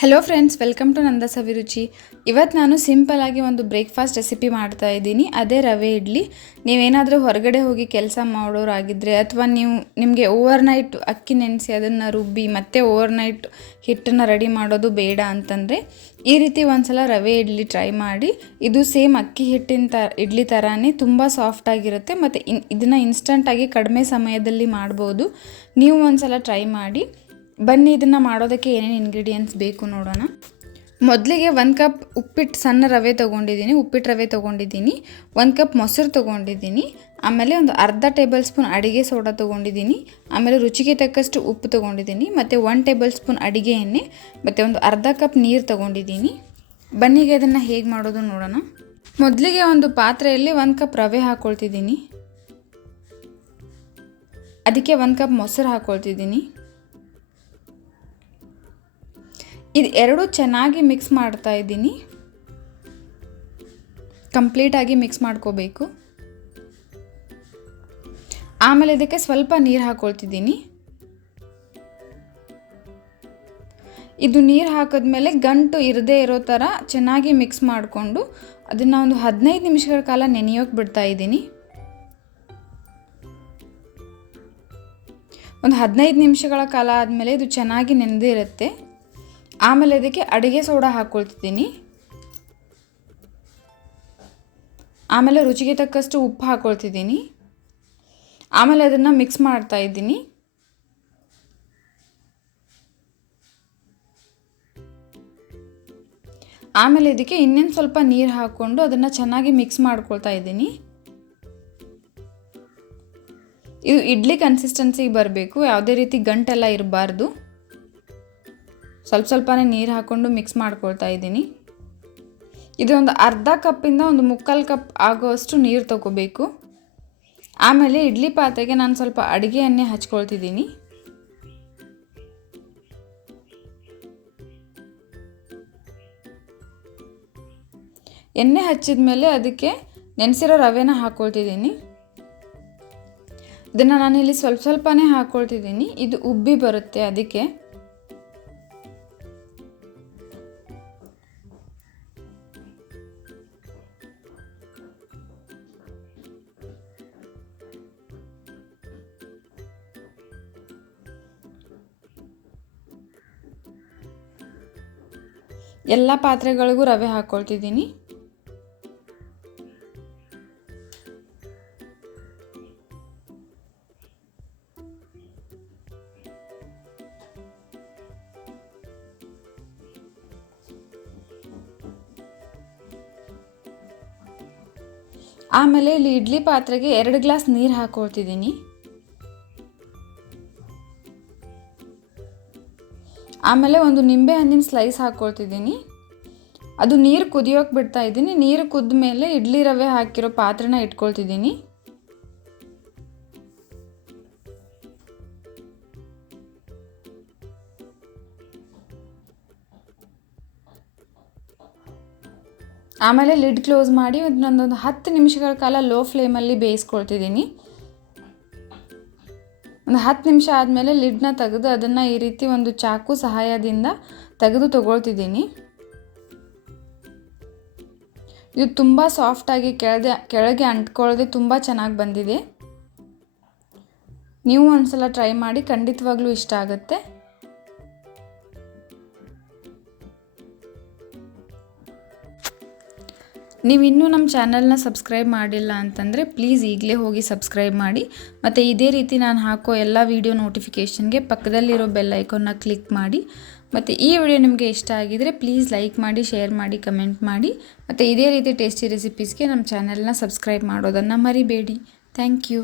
Hello friends, welcome to ನಂದ ಸವಿರುಚಿ. ಇವತ್ತು ನಾನು simple ಆಗಿ ಒಂದು ಬ್ರೇಕ್ಫಾಸ್ಟ್ ರೆಸಿಪಿ ಮಾಡ್ತಾ ಇದ್ದೀನಿ. ಅದೇ ರವೆ ಇಡ್ಲಿ. ನೀವೇನಾದರೂ ಹೊರಗಡೆ ಹೋಗಿ ಕೆಲಸ ಮಾಡೋರಾಗಿದ್ದರೆ ಅಥವಾ ನಿಮಗೆ ಓವರ್ನೈಟ್ ಅಕ್ಕಿ ನೆನೆಸಿ ಅದನ್ನು ರುಬ್ಬಿ ಮತ್ತೆ ಓವರ್ನೈಟ್ ಹಿಟ್ಟನ್ನು ರೆಡಿ ಮಾಡೋದು ಬೇಡ ಅಂತಂದರೆ ಈ ರೀತಿ ಒಂದ್ಸಲ ರವೆ ಇಡ್ಲಿ ಟ್ರೈ ಮಾಡಿ. ಇದು ಸೇಮ್ ಅಕ್ಕಿ ಹಿಟ್ಟಿನ ಇಡ್ಲಿ ಥರನೇ ತುಂಬ ಸಾಫ್ಟಾಗಿರುತ್ತೆ ಮತ್ತು ಇದನ್ನು ಇನ್ಸ್ಟಂಟಾಗಿ ಕಡಿಮೆ ಸಮಯದಲ್ಲಿ ಮಾಡ್ಬೋದು. ನೀವು ಒಂದ್ಸಲ ಟ್ರೈ ಮಾಡಿ. ಬನ್ನಿ ಇದನ್ನು ಮಾಡೋದಕ್ಕೆ ಏನೇನು ಇಂಗ್ರೀಡಿಯೆಂಟ್ಸ್ ಬೇಕು ನೋಡೋಣ. ಮೊದಲಿಗೆ 1 ಕಪ್ ಸಣ್ಣ ರವೆ ತೊಗೊಂಡಿದ್ದೀನಿ, ಉಪ್ಪಿಟ್ಟು ರವೆ ತೊಗೊಂಡಿದ್ದೀನಿ. 1 ಕಪ್ ಮೊಸರು ತೊಗೊಂಡಿದ್ದೀನಿ. ಆಮೇಲೆ ಒಂದು ಅರ್ಧ ಟೇಬಲ್ ಸ್ಪೂನ್ ಅಡಿಗೆ ಸೋಡಾ ತೊಗೊಂಡಿದ್ದೀನಿ. ಆಮೇಲೆ ರುಚಿಗೆ ತಕ್ಕಷ್ಟು ಉಪ್ಪು ತೊಗೊಂಡಿದ್ದೀನಿ ಮತ್ತು 1 ಟೇಬಲ್ ಸ್ಪೂನ್ ಅಡಿಗೆ ಎಣ್ಣೆ ಮತ್ತು ಒಂದು ಅರ್ಧ ಕಪ್ ನೀರು ತೊಗೊಂಡಿದ್ದೀನಿ. ಬನ್ನಿಗೆ ಅದನ್ನು ಹೇಗೆ ಮಾಡೋದು ನೋಡೋಣ. ಮೊದಲಿಗೆ ಒಂದು ಪಾತ್ರೆಯಲ್ಲಿ 1 ಕಪ್ ರವೆ ಹಾಕ್ಕೊಳ್ತಿದ್ದೀನಿ. ಅದಕ್ಕೆ 1 ಕಪ್ ಮೊಸರು ಹಾಕ್ಕೊಳ್ತಿದ್ದೀನಿ. ಇದು ಎರಡು ಚೆನ್ನಾಗಿ ಮಿಕ್ಸ್ ಮಾಡ್ತಾ ಇದ್ದೀನಿ. ಕಂಪ್ಲೀಟಾಗಿ ಮಿಕ್ಸ್ ಮಾಡ್ಕೋಬೇಕು. ಆಮೇಲೆ ಇದಕ್ಕೆ ಸ್ವಲ್ಪ ನೀರು ಹಾಕ್ಕೊಳ್ತಿದ್ದೀನಿ. ಇದು ನೀರು ಹಾಕಿದ್ಮೇಲೆ ಗಂಟು ಇರದೇ ಇರೋ ಥರ ಚೆನ್ನಾಗಿ ಮಿಕ್ಸ್ ಮಾಡಿಕೊಂಡು ಅದನ್ನು ಒಂದು 15 ನಿಮಿಷಗಳ ಕಾಲ ನೆನೆಯೋಕೆ ಬಿಡ್ತಾ ಇದ್ದೀನಿ. ಒಂದು 15 ನಿಮಿಷಗಳ ಕಾಲ ಆದಮೇಲೆ ಇದು ಚೆನ್ನಾಗಿ ನೆನೆದಿರುತ್ತೆ. ಆಮೇಲೆ ಇದಕ್ಕೆ ಅಡಿಗೆ ಸೋಡಾ ಹಾಕ್ಕೊಳ್ತಿದ್ದೀನಿ. ಆಮೇಲೆ ರುಚಿಗೆ ತಕ್ಕಷ್ಟು ಉಪ್ಪು ಹಾಕ್ಕೊಳ್ತಿದ್ದೀನಿ. ಆಮೇಲೆ ಅದನ್ನು ಮಿಕ್ಸ್ ಮಾಡ್ತಾ ಇದ್ದೀನಿ. ಆಮೇಲೆ ಇದಕ್ಕೆ ಇನ್ನೇನು ಸ್ವಲ್ಪ ನೀರು ಹಾಕ್ಕೊಂಡು ಅದನ್ನು ಚೆನ್ನಾಗಿ ಮಿಕ್ಸ್ ಮಾಡ್ಕೊಳ್ತಾ ಇದ್ದೀನಿ. ಇದು ಇಡ್ಲಿ ಕನ್ಸಿಸ್ಟೆನ್ಸಿಗೆ ಬರಬೇಕು, ಯಾವುದೇ ರೀತಿ ಗಂಟೆಲ್ಲ ಇರಬಾರ್ದು. ಸ್ವಲ್ಪನೇ ನೀರು ಹಾಕ್ಕೊಂಡು ಮಿಕ್ಸ್ ಮಾಡ್ಕೊಳ್ತಾ ಇದ್ದೀನಿ. ಇದು ಒಂದು ಅರ್ಧ ಕಪ್ಪಿಂದ ಒಂದು 3/4 ಕಪ್ ಆಗೋಷ್ಟು ನೀರು ತಗೋಬೇಕು. ಆಮೇಲೆ ಇಡ್ಲಿ ಪಾತ್ರೆಗೆ ನಾನು ಸ್ವಲ್ಪ ಅಡುಗೆ ಎಣ್ಣೆ ಹಚ್ಕೊಳ್ತಿದ್ದೀನಿ. ಎಣ್ಣೆ ಹಚ್ಚಿದ ಮೇಲೆ ಅದಕ್ಕೆ ನೆನೆಸಿರೋ ರವೆನ ಹಾಕ್ಕೊಳ್ತಿದ್ದೀನಿ. ಇದನ್ನು ನಾನಿಲ್ಲಿ ಸ್ವಲ್ಪನೇ ಹಾಕ್ಕೊಳ್ತಿದ್ದೀನಿ. ಇದು ಉಬ್ಬಿ ಬರುತ್ತೆ, ಅದಕ್ಕೆ ಎಲ್ಲ ಪಾತ್ರೆಗಳಿಗೂ ರವೆ ಹಾಕ್ಕೊಳ್ತಿದ್ದೀನಿ. ಆಮೇಲೆ ಇಲ್ಲಿ ಇಡ್ಲಿ ಪಾತ್ರೆಗೆ 2 ಗ್ಲಾಸ್ ನೀರು ಹಾಕ್ಕೊಳ್ತಿದ್ದೀನಿ. ಆಮೇಲೆ ಒಂದು ನಿಂಬೆ ಹಣ್ಣಿನ ಸ್ಲೈಸ್ ಹಾಕ್ಕೊಳ್ತಿದ್ದೀನಿ. ಅದು ನೀರು ಕುದಿಯೋಕೆ ಬಿಡ್ತಾ ಇದ್ದೀನಿ. ನೀರು ಕುದ್ದ ಮೇಲೆ ಇಡ್ಲಿ ರವೆ ಹಾಕಿರೋ ಪಾತ್ರೆನ ಇಟ್ಕೊಳ್ತಿದ್ದೀನಿ. ಆಮೇಲೆ ಲಿಡ್ ಕ್ಲೋಸ್ ಮಾಡಿ ಒಂದೊಂದು 10 ನಿಮಿಷಗಳ ಕಾಲ ಲೋ ಫ್ಲೇಮಲ್ಲಿ ಬೇಯಿಸ್ಕೊಳ್ತಿದ್ದೀನಿ. ಒಂದು 10 ನಿಮಿಷ ಆದಮೇಲೆ ಲಿಡ್ನ ತೆಗೆದು ಅದನ್ನು ಈ ರೀತಿ ಒಂದು ಚಾಕು ಸಹಾಯದಿಂದ ತೆಗೆದು ತಗೊಳ್ತಿದ್ದೀನಿ. ಇದು ತುಂಬ ಸಾಫ್ಟಾಗಿ ಕೆಳಗೆ ಅಂಟ್ಕೊಳ್ಳದೆ ತುಂಬ ಚೆನ್ನಾಗಿ ಬಂದಿದೆ. ನೀವು ಒಂದ್ಸಲ ಟ್ರೈ ಮಾಡಿ, ಖಂಡಿತವಾಗ್ಲೂ ಇಷ್ಟ ಆಗುತ್ತೆ. ನೀವು ಇನ್ನೂ ನಮ್ಮ ಚಾನಲ್ನ ಸಬ್ಸ್ಕ್ರೈಬ್ ಮಾಡಿಲ್ಲ ಅಂತಂದರೆ ಪ್ಲೀಸ್ ಈಗಲೇ ಹೋಗಿ ಸಬ್ಸ್ಕ್ರೈಬ್ ಮಾಡಿ. ಮತ್ತು ಇದೇ ರೀತಿ ನಾನು ಹಾಕೋ ಎಲ್ಲ ವೀಡಿಯೋ ನೋಟಿಫಿಕೇಷನ್ಗೆ ಪಕ್ಕದಲ್ಲಿರೋ ಬೆಲ್ ಐಕಾನ್ನ ಕ್ಲಿಕ್ ಮಾಡಿ. ಮತ್ತು ಈ ವಿಡಿಯೋ ನಿಮಗೆ ಇಷ್ಟ ಆಗಿದರೆ ಪ್ಲೀಸ್ ಲೈಕ್ ಮಾಡಿ, ಶೇರ್ ಮಾಡಿ, ಕಮೆಂಟ್ ಮಾಡಿ. ಮತ್ತು ಇದೇ ರೀತಿ ಟೇಸ್ಟಿ ರೆಸಿಪೀಸ್ಗೆ ನಮ್ಮ ಚಾನಲ್ನ ಸಬ್ಸ್ಕ್ರೈಬ್ ಮಾಡೋದನ್ನು ಮರಿಬೇಡಿ. Thank you.